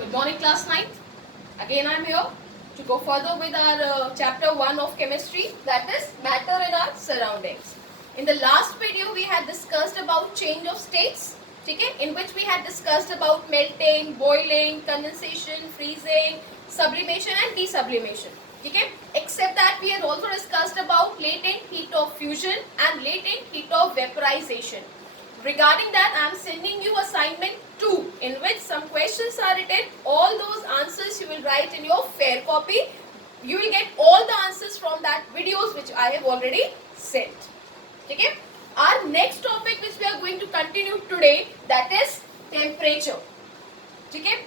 Good morning, class 9th. Again, I am here to go further with our chapter 1 of chemistry, that is matter in our surroundings. In the last video, we had discussed about change of states, okay, in which we had discussed about melting, boiling, condensation, freezing, sublimation and desublimation. Okay? Except that we had also discussed about latent heat of fusion and latent heat of vaporization. Regarding that, I am sending you assignment 2 in which some questions are written. All those answers you will write in your fair copy. You will get all the answers from that videos which I have already sent. Okay? Our next topic which we are going to continue today, that is temperature. Okay?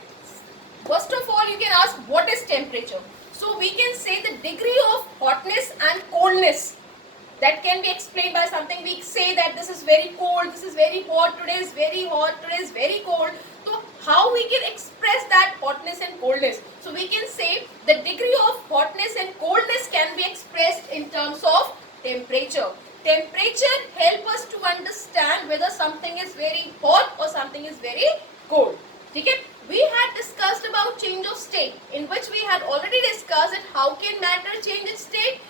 First of all, you can ask what is temperature. So we can say the degree of hotness and coldness. That can be explained by something. We say that this is very cold, this is very hot, today is very hot, today is very cold. So how we can express that hotness and coldness? So we can say the degree of hotness and coldness can be expressed in terms of temperature. Temperature helps us to understand whether something is very hot or something is very cold. Okay? We had discussed about change of state, in which we had already discussed that how can matter change its state.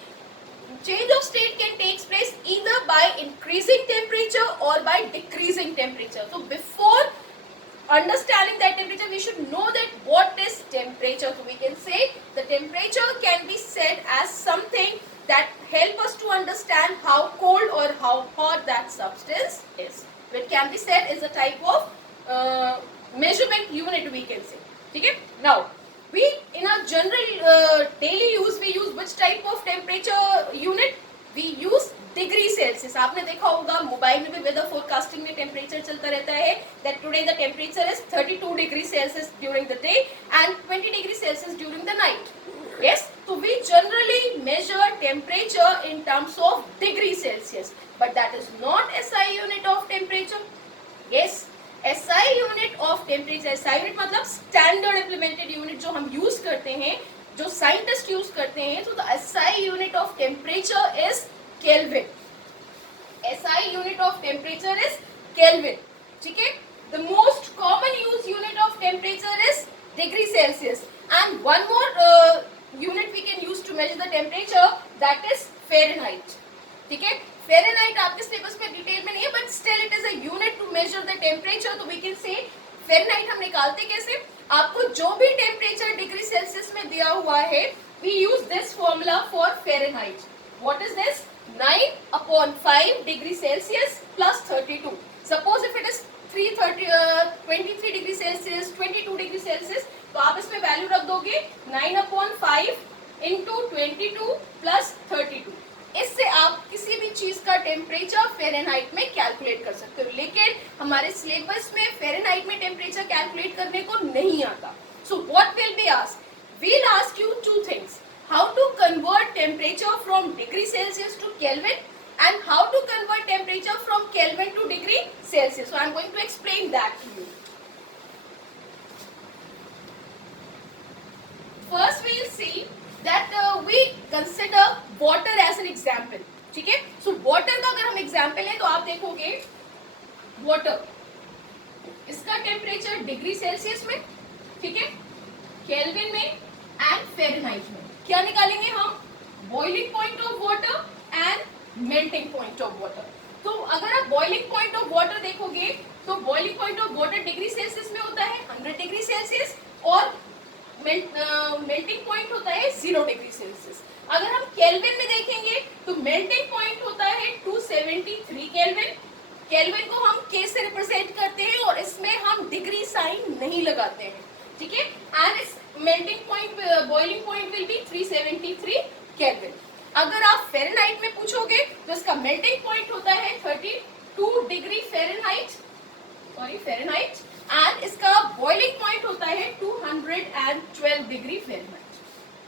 Change of state can take place either by increasing temperature or by decreasing temperature. So before understanding that temperature, we should know that what is temperature. So we can say the temperature can be said as something that help us to understand how cold or how hot that substance is. It can be said is a type of measurement unit, we can say. Okay? Now, we in our general daily use, we use which type of temperature unit? We use degree Celsius. आपने देखा होगा mobile में भी weather forecasting में temperature चलता रहता है that today the temperature is 32 degree Celsius during the day and 20 degree Celsius during the night. Yes, so we generally measure temperature in terms of degree Celsius, but that is not SI unit of temperature. Yes, SI unit of temperature. SI unit मतलब standard implemented unit जो हम use करते हैं, जो scientist use करते हैं. तो the SI unit of temperature is kelvin. SI unit of temperature is kelvin. ठीक है. The most common use unit of temperature is degree Celsius and one more unit we can use to measure the temperature, that is Fahrenheit. ठीक है. Fahrenheit आपके syllabus में detail में नहीं है, but still it is a unit to measure the temperature. तो we can say Fahrenheit हम निकालते कैसे? आपको जो भी टेम्परेचर डिग्री सेल्सियस में दिया हुआ है, we use this formula for Fahrenheit. What is this? 9/5 degree Celsius plus 32. Suppose if it is 23 degree Celsius, 22 degree Celsius, तो आप इसमें वैल्यू रख दोगे 9/5 इंटू 22 प्लस 32. इससे आप किसी भी चीज का टेम्परेचर फ़ारेनहाइट में कैलकुलेट कर सकते हो. लेकिन हमारे सिलेबस में फ़ारेनहाइट में टेम्परेचर कैलकुलेट करने को नहीं आता. So what will be asked? we'll ask you two things: how to convert temperature from degree Celsius to Kelvin and how to convert temperature from Kelvin to degree Celsius. So I'm going to explain that to you. First we'll see that we consider water as an example. ठीक है. So water का अगर हम example लें तो आप देखोगे water, इसका टेम्परेचर डिग्री सेल्सियस में, ठीक है, केल्विन में एंड फ़ारेनहाइट में. क्या निकालेंगे हम? Boiling point of water and melting point of water. तो अगर आप बॉइलिंग पॉइंट ऑफ वाटर देखोगे तो boiling point of water degree Celsius में होता है 100 डिग्री सेल्सियस और मेल्टिंग पॉइंट होता है 0 डिग्री सेल्सियस. अगर हम केल्विन में देखेंगे तो मेल्टिंग पॉइंट होता है 273 केल्विन. केल्विन को हम के से रिप्रेजेंट करते हैं और इसमें हम डिग्री साइन नहीं लगाते हैं. ठीक है. एंड इस melting point, boiling point will be 373 kelvin. अगर आप फ़ारेनहाइट में पूछोगे तो इसका मेल्टिंग पॉइंट होता है 32 डिग्री फ़ारेनहाइट, एंड इसका बॉइलिंग पॉइंट होता है 212 डिग्री फ़ारेनहाइट.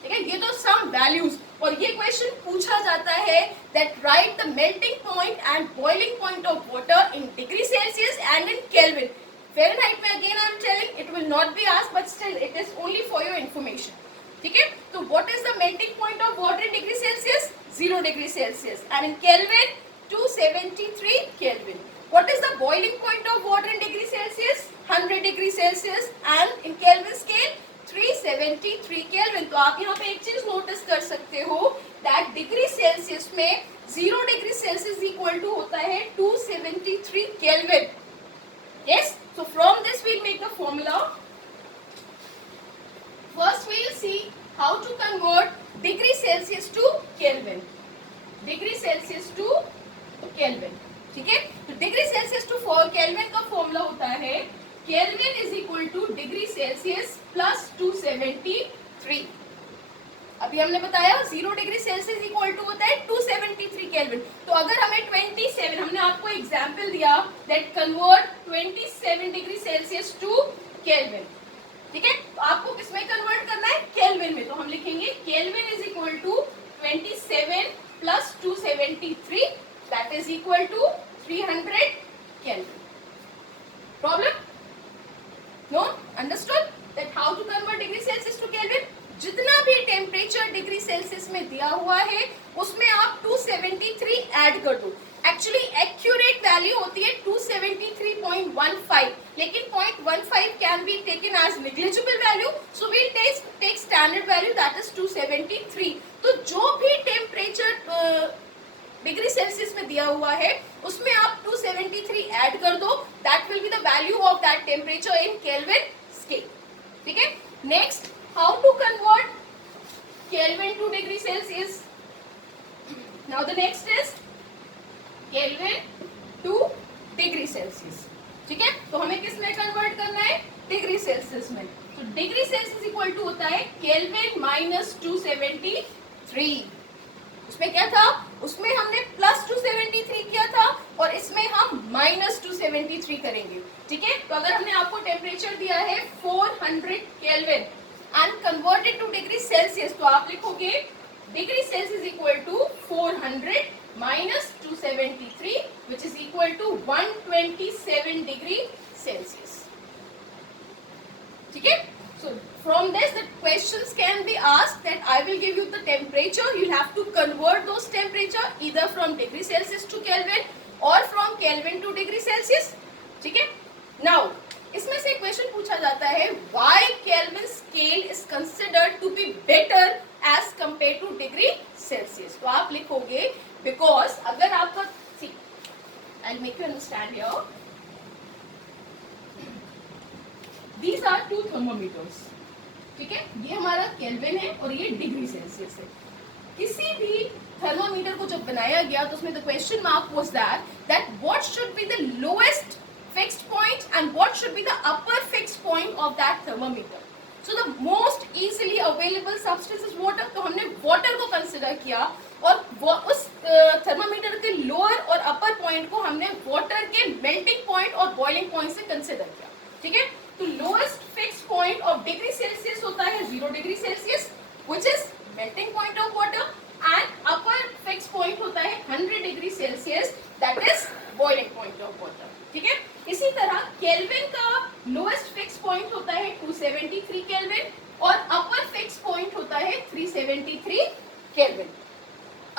ठीक है. ये तो सम वैल्यूज. और ये क्वेश्चन पूछा जाता है that right the melting point and boiling point of water in degree Celsius and in Kelvin. Fahrenheit में again I am telling it will not be asked, but still it is only for your information. ठीक है. तो what is the melting point of water in degree Celsius? 0 degree Celsius, and in Kelvin 273 Kelvin. What is the boiling point of water in degree Celsius? 100 degree Celsius and in Kelvin scale 373 Kelvin. तो आप यहाँ पे एक चीज notice कर सकते हो that degree Celsius में 0 डिग्री सेल्सियस इक्वल टू होता है 273 Kelvin. Yes, so from this we'll make the formula. First we'll see how to convert degree Celsius to Kelvin. Degree Celsius to kelvin. ठीक है, तो degree Celsius to kelvin का formula होता है kelvin is equal to degree Celsius plus 273. अभी हमने बताया 0 degree Celsius equal to होता है 273 केल्विन. तो अगर हमें 27, हमने आपको एग्जांपल दिया that convert 27 degree Celsius to kelvin. ठीक है, तो आपको किसमें कन्वर्ट करना है? केल्विन में. तो हम लिखेंगे kelvin is equal to 27 plus 273 that is equal to 300 Kelvin. Problem? No? Understood that how to convert degree Celsius to Kelvin? जितना भी टेम्परेचर डिग्री सेल्सियस में दिया हुआ है उसमें आप 273 ऐड कर दो. एक्चुअली एक्यूरेट वैल्यू होती है 273.15, लेकिन 0.15 can be taken as negligible value, so we take standard value that is 273. तो जो भी टेम्परेचर डिग्री सेल्सियस में दिया हुआ है उसमें आप 273 ऐड कर दो. That will be the value of that temperature in kelvin scale. ठीक है, next how to convert Kelvin to degree Celsius. Now the next is Kelvin to degree Celsius. ठीक है, तो हमें किस में कन्वर्ट करना है? डिग्री सेल्सियस में. तो डिग्री सेल्सियस इक्वल टू होता है केल्विन माइनस 273. उसमें क्या था? उसमें हमने प्लस 273 किया था और इसमें हम माइनस 273 करेंगे. ठीक है, तो अगर हमने आपको टेम्परेचर दिया है 400 kelvin and convert it to degree Celsius, तो आप लिखोगे degree Celsius equal to 400 minus 273 which is equal to 127 degree Celsius. ठीक है, so from this the questions can be asked that I will give you the temperature, you have to convert those temperature either from degree Celsius to Kelvin or from Kelvin to degree Celsius. ठीक है, now इसमें से question पूछा जाता है why Kelvin scale is considered to be better as compared to degree Celsius. तो आप लिखोगे because अगर आपका see I'll make you understand here. These are two thermometers. ठीक है, ये हमारा केल्विन है और ये डिग्री सेल्सियस है. किसी भी थर्मोमीटर को जब बनाया गया तो उसमें the question mark was that what should be the lowest fixed point and what should be the upper fixed point of that thermometer. So the most easily available substance is water. तो हमने water को consider किया और उस thermometer के lower और अपर point को हमने water के melting point और boiling point से consider किया. ठीक है, तो lowest fixed point of degree Celsius होता है 0 degree Celsius which is melting point of water and upper fixed point होता है 100 degree Celsius that is boiling point of water. ठीक है, इसी तरह केल्विन का लोएस्ट फिक्स पॉइंट होता है 273 केल्विन और अपर फिक्स पॉइंट होता है 373 केल्विन.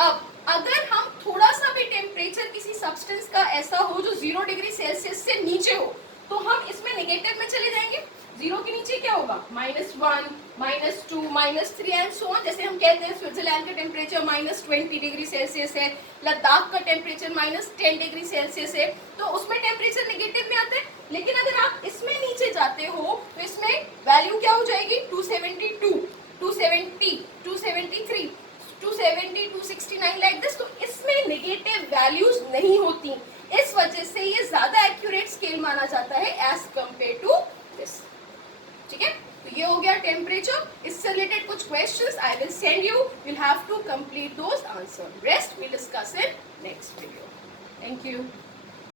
अब अगर हम थोड़ा सा भी टेम्परेचर किसी सब्सटेंस का ऐसा हो जो 0 डिग्री सेल्सियस से नीचे हो तो हम इसमें नेगेटिव में चले जाएंगे. 0 के नीचे क्या होगा? -1, -2, -3 एंड सो ऑन. जैसे हम कहते हैं स्विट्जरलैंड का टेम्परेचर -20 डिग्री सेल्सियस है, लद्दाख का टेम्परेचर -10 डिग्री सेल्सियस है, तो उसमें टेम्परेचर नेगेटिव में आता है. लेकिन अगर आप इसमें नीचे जाते हो तो इसमें वैल्यू क्या हो जाएगी? 272, 270, 273, 270, 269 लाइक दिस. तो इसमें नेगेटिव वैल्यूज नहीं होती. इस वजह से ये ज्यादा एक्यूरेट स्केल माना जाता है एज कंपेयर टू दिस. ठीक है, तो ये हो गया टेम्परेचर. इससे रिलेटेड कुछ questions I will send you, will have to complete those answer. Rest will discuss in next video. Thank you.